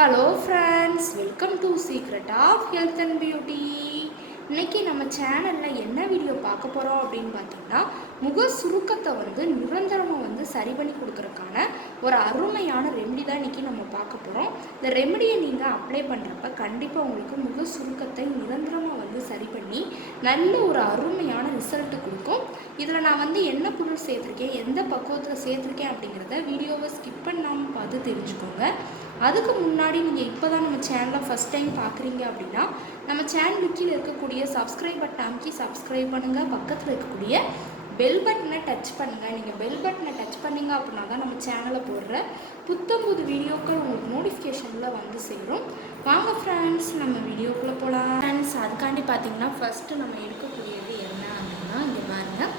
Hello friends, welcome to secret of health and beauty. இன்றைக்கி நம்ம சேனலில் என்ன வீடியோ பார்க்க போகிறோம் அப்படின்னு பார்த்தீங்கன்னா, முக சுருக்கத்தை நிரந்தரமாக சரி பண்ணி கொடுக்குறதுக்கான ஒரு அருமையான ரெமெடி தான் இன்றைக்கி நம்ம பார்க்க போகிறோம். இந்த ரெமெடியை நீங்கள் அப்ளை பண்ணுறப்ப கண்டிப்பாக உங்களுக்கு முக சுருக்கத்தை நிரந்தரமாக சரி பண்ணி நல்ல ஒரு அருமையான ரிசல்ட்டு கொடுக்கும். இதில் நான் என்ன பொருள் சேர்த்துருக்கேன், எந்த பக்குவத்தில் சேர்த்துருக்கேன் அப்படிங்கிறத வீடியோவை ஸ்கிப் பண்ணாமல் பார்த்து தெரிஞ்சுக்கோங்க. அதுக்கு முன்னாடி நீங்கள் இப்போ தான் நம்ம சேனலை ஃபஸ்ட் டைம் பார்க்குறீங்க அப்படின்னா நம்ம சேனலுக்கு கீழே இருக்கக்கூடிய சப்ஸ்கிரைப் பட்டன் அமைக்கி சப்ஸ்கிரைப் பண்ணுங்கள். பக்கத்தில் இருக்கக்கூடிய பெல் பட்டனை டச் பண்ணுங்கள். நீங்கள் பெல் பட்டனை டச் பண்ணிங்க அப்படின்னா தான் நம்ம சேனலில் போடுற புத்தம்புது வீடியோக்கள் உங்களுக்கு நோட்டிஃபிகேஷனில் சேரும். வாங்க ஃப்ரெண்ட்ஸ், நம்ம வீடியோக்குள்ளே போகலாம். ஃப்ரெண்ட்ஸ், அதுக்காண்டி பார்த்தீங்கன்னா ஃபஸ்ட்டு நம்ம எடுக்கக்கூடியது என்ன அப்படின்னா, இங்கே பாருங்கள்,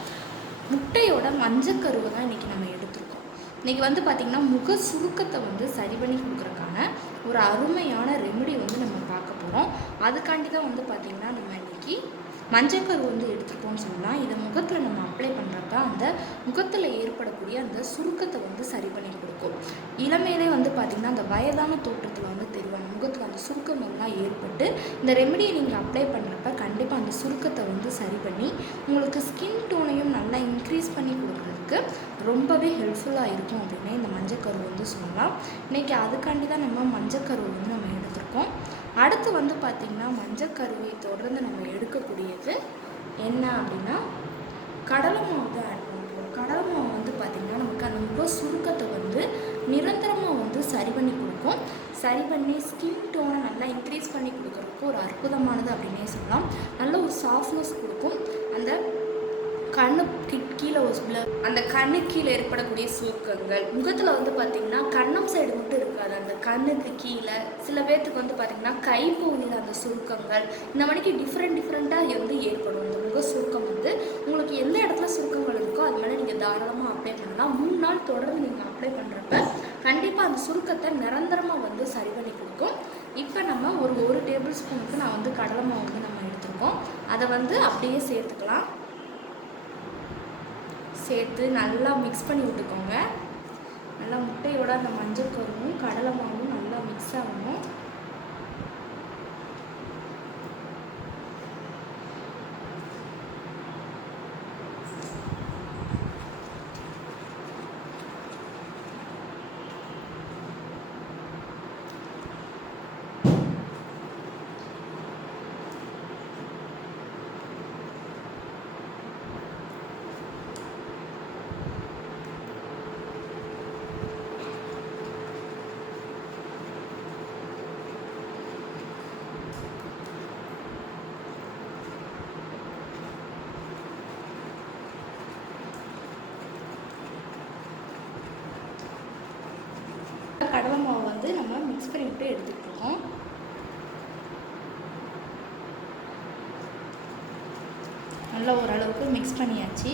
முட்டையோட மஞ்சக்கருவை தான் இன்றைக்கி நம்ம எடுத்துருக்கோம். இன்றைக்கி பார்த்திங்கன்னா முக சுருக்கத்தை சரி பண்ணி கொடுக்குறக்கான ஒரு அருமையான ரெமெடி நம்ம பார்க்க போகிறோம். அதுக்காண்டி தான் பார்த்திங்கன்னா நம்ம இன்றைக்கி மஞ்சக்கரு எடுத்துருக்கோம்னு சொல்லலாம். இதை முகத்தில் நம்ம அப்ளை பண்ணுறப்ப அந்த முகத்தில் ஏற்படக்கூடிய அந்த சுருக்கத்தை சரி பண்ணி கொடுக்கும். இளமையிலே பார்த்திங்கன்னா அந்த வயதான தோற்றத்தில் தெரியும் முகத்தில் அந்த சுருக்கம் எல்லாம் ஏற்பட்டு இந்த ரெமெடியை நீங்கள் அப்ளை பண்ணுறப்ப கண்டிப்பாக அந்த சுருக்கத்தை சரி பண்ணி உங்களுக்கு ஸ்கின் டோனையும் நல்லா இன்க்ரீஸ் பண்ணி கொடுக்குறதுக்கு ரொம்பவே ஹெல்ப்ஃபுல்லாக இருக்கும் அப்படின்னே இந்த மஞ்சக்கரு சொல்லலாம். இன்றைக்கி அதுக்காண்டி தான் நம்ம மஞ்சக்கரு நம்ம எடுத்திருக்கோம். அடுத்து பார்த்திங்கன்னா மஞ்சக்கருவை தொடர்ந்து நம்ம எடுக்கக்கூடியது என்ன அப்படின்னா கடலை மாவு தான் ஆட் பண்ணுறோம். கடலை மாவு பார்த்திங்கன்னா நமக்கு அந்த முக சுருக்கத்தை நிரந்தரமாக சரி பண்ணி கொடுக்கும். சரி பண்ணி ஸ்கின் டோனை நல்லா இன்க்ரீஸ் பண்ணி கொடுக்குறதுக்கு ஒரு அற்புதமானது அப்படின்னே சொல்லலாம். நல்ல ஒரு சாஃப்ட்னஸ் கொடுக்கும். அந்த கண்ணுக்கு கீழே அந்த கண்ணுக்கு கீழே ஏற்படக்கூடிய சுருக்கங்கள் முகத்தில் பார்த்திங்கன்னா கண்ணம் சைடு மட்டும் இருக்காது, அந்த கண்ணுக்கு கீழே சில பேர்த்துக்கு பார்த்திங்கன்னா கைப்பகுதியில் அந்த சுருக்கங்கள் இந்த மாதிரிக்கு டிஃப்ரெண்ட்டாக ஏற்படும். இந்த முக சுருக்கம் உங்களுக்கு எந்த இடத்துல சுருக்கங்கள் இருக்கோ அது மேலே நீங்கள் தாராளமாக அப்ளை பண்ணலாம். 3 நாள் தொடர்ந்து நீங்கள் அப்ளை பண்ணுறப்ப கண்டிப்பாக அந்த சுருக்கத்தை நிரந்தரமாக சரி பண்ணி கொடுக்கும். இப்போ நம்ம ஒரு டேபிள் ஸ்பூனுக்கு நான் கடலை மாவு நம்ம எடுத்துருக்கோம். அதை அப்படியே சேர்த்துக்கலாம். சேர்த்து நல்லா மிக்ஸ் பண்ணி விட்டுக்கோங்க. நல்லா முட்டையோட அந்த மஞ்சள் கருவும் கடலை மாவும் நல்லா மிக்ஸ் ஆகணும். கடலை மாவு நம்ம மிக்ஸ் பண்ணிவிட்டு எடுத்துக்கிட்டோம். நல்லா ஓரளவுக்கு மிக்ஸ் பண்ணியாச்சு.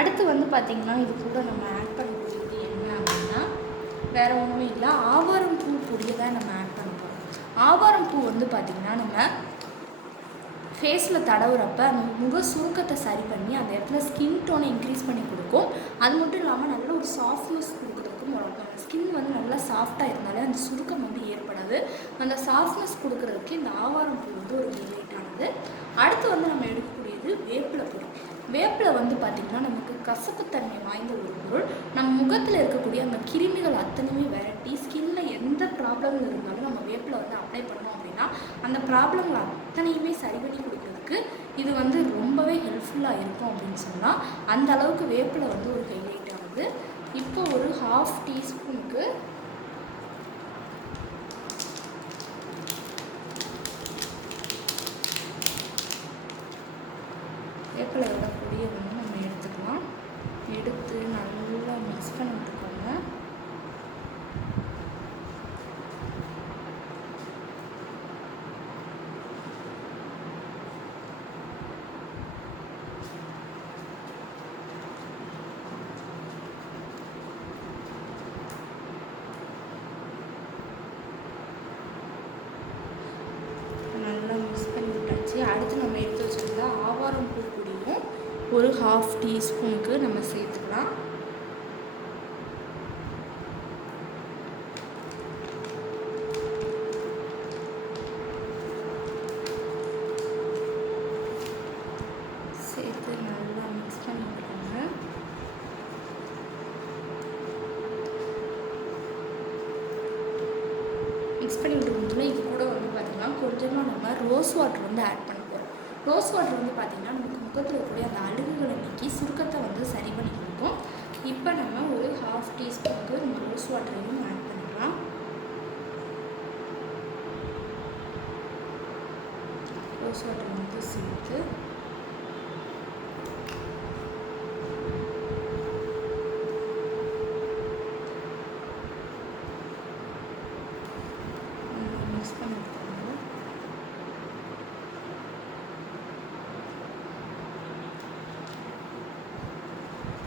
அடுத்து பார்த்திங்கன்னா இது கூட நம்ம ஆட் பண்ணக்கூடியது என்ன அப்படின்னா வேறு ஒன்றுமே இல்லை, ஆவாரம் பூ பொடியை தான் நம்ம ஆட் பண்ண போகிறோம். ஆவாரம் பூ பார்த்திங்கன்னா நம்ம ஃபேஸில் தடவுறப்ப அந்த முக சுருக்கத்தை சரி பண்ணி அந்த இடத்துல ஸ்கின் டோனை இன்க்ரீஸ் பண்ணி கொடுக்கும். அது மட்டும் இல்லாமல் நல்ல ஒரு சாஃப்ட்னஸ் கொடுக்குறதுக்கும் ஸ்கின் நல்லா சாஃப்டாக இருந்தாலே அந்த சுருக்கம் ஏற்படாது. அந்த சாஃப்ட்னஸ் கொடுக்குறதுக்கு இந்த ஆவாரம் பூ ஒரு ஹைலைட்டானது. அடுத்து நம்ம எடுக்கக்கூடியது வேப்பிலை பொடி. வேப்பிலை பார்த்திங்கன்னா நமக்கு கசப்புத்தன்மை வாய்ந்த ஒரு பொருள். நம்ம முகத்தில் இருக்கக்கூடிய அந்த கிருமிகள் அத்தனையுமே விரட்டி ஸ்கின்ல எந்த ப்ராப்ளம் இருந்தாலும் நம்ம வேப்பிலை அப்ளை பண்ணோம் அப்படின்னா அந்த ப்ராப்ளங்கள் அத்தனையுமே சரி பண்ணி கொடுக்குறதுக்கு இது ரொம்பவே ஹெல்ப்ஃபுல்லாக இருக்கும் அப்படின்னு சொன்னால் அந்த அளவுக்கு வேப்பிலை ஒரு ஹைலைட் ஆகுது. இப்போ ஒரு 1/2 டீஸ்பூனுக்கு வேப்பிலையோட பொடியை நம்ம எடுத்துக்கலாம். எடுத்து நல்லா மிக்ஸ் பண்ணி விட்டுக்கோங்க. நல்லா மிக்ஸ் பண்ணி விட்டாச்சு. அடுத்து நம்ம எடுத்து வச்சுருந்தா ஆவாரம் பூ பொடியும் ஒரு 1/2 டீஸ்பூனுக்கு நம்ம சேர்த்துக்கலாம். சேர்த்து நல்லா மிக்ஸ் பண்ணி விட்டுருங்க. மிக்ஸ் பண்ணி விட்டுருந்தோம்னா இது கூட வந்து பார்த்திங்கன்னா கொஞ்சமாக நம்ம ரோஸ் வாட்டர் வந்து ஆட் பண்ண போகிறோம். ரோஸ் வாட்டர் வந்து பார்த்திங்கன்னா நமக்கு முகத்தில் இருக்கக்கூடிய அந்த அழுகுகளை நீக்கி சுருக்கத்தை வந்து சரி பண்ணி கொடுக்கும். இப்போ நம்ம ஒரு 1/2 டீஸ்பூனுக்கு நம்ம ரோஸ் வாட்டரையும் ஆட் பண்ணிக்கலாம். ரோஸ் வாட்டர் வந்து சேர்த்து மிக்ஸ் பண்ணிக்கலாம்.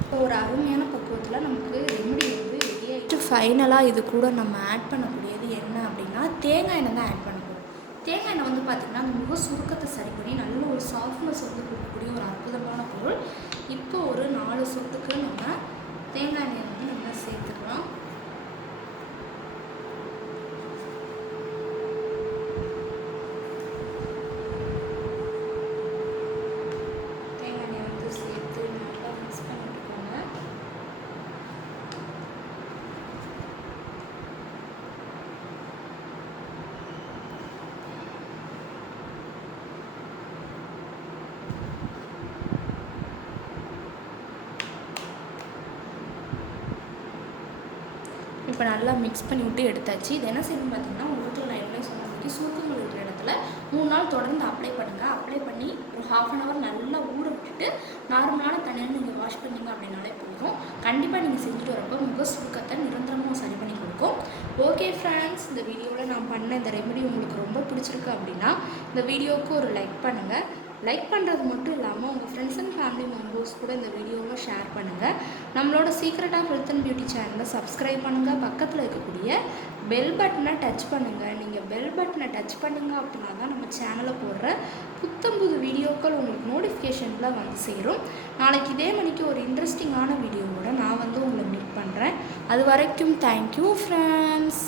இப்போ ஒரு அருமையான பக்குவத்தில் நமக்கு ரெமெடி வந்து ரெடி ஆகிட்டு ஃபைனலாக இது கூட நம்ம ஆட் பண்ணக்கூடியது என்ன அப்படின்னா தேங்காய் எண்ணெய் தான் ஆட் பண்ண போகிறோம். தேங்காய் எண்ணெய் வந்து பார்த்திங்கன்னா அந்த முக சுருக்கத்தை சரி பண்ணி நல்ல ஒரு சாஃப்ட்னஸ் வந்து கொடுக்கக்கூடிய ஒரு அற்புதமான பொருள். இப்போ ஒரு 4 சொட்டுக்கு நம்ம தேங்காய் எண்ணெயை வந்து நம்ம சேர்த்துக்கலாம். தேங்காய் எண்ணெயை வந்து சேர்த்து நல்லா மிக்ஸ் பண்ணிட்டுக்கோங்க. இப்போ நல்லா மிக்ஸ் பண்ணி விட்டு எடுத்தாச்சு. இது என்ன செய்யணும் பார்த்திங்கன்னா முகத்தில் நான் என்ன சொன்ன மாதிரி சுருக்கங்கள் இருக்கிற இடத்துல 3 நாள் தொடர்ந்து அப்ளை பண்ணுங்கள். அப்ளை பண்ணி ஒரு 1/2 hour நல்லா ஊற விட்டுட்டு நார்மலான தண்ணியில் நீங்கள் வாஷ் பண்ணிங்க அப்படின்னாலே போதும். கண்டிப்பாக நீங்கள் செஞ்சுட்டு வரப்போ முக சுருக்கத்தை நிரந்தரமாக சரி பண்ணி கொடுக்கும். ஓகே ஃப்ரெண்ட்ஸ், இந்த வீடியோவில் நான் பண்ண இந்த ரெமெடி உங்களுக்கு ரொம்ப பிடிச்சிருக்கு அப்படின்னா இந்த வீடியோவுக்கு ஒரு லைக் பண்ணுங்கள். லைக் பண்ணுறது மட்டும் இல்லாமல் உங்கள் ஃப்ரெண்ட்ஸ் அண்ட் ஃபேமிலி மெம்பர்ஸ் கூட இந்த வீடியோவை ஷேர் பண்ணுங்கள். நம்மளோட secret of health and beauty சேனலை சப்ஸ்கிரைப் பண்ணுங்கள். பக்கத்தில் இருக்கக்கூடிய பெல் பட்டனை டச் பண்ணுங்கள். நீங்கள் பெல் பட்டனை டச் பண்ணிங்க அப்படின்னா தான் நம்ம சேனலில் போடுற புத்தம்புது வீடியோக்கள் உங்களுக்கு நோட்டிஃபிகேஷனில் வந்து சேரும். நாளைக்கு இதே மணிக்கு ஒரு இன்ட்ரெஸ்டிங்கான வீடியோவோட நான் வந்து உங்களை மீட் பண்ணுறேன். அது வரைக்கும் தேங்க்யூ ஃப்ரெண்ட்ஸ்.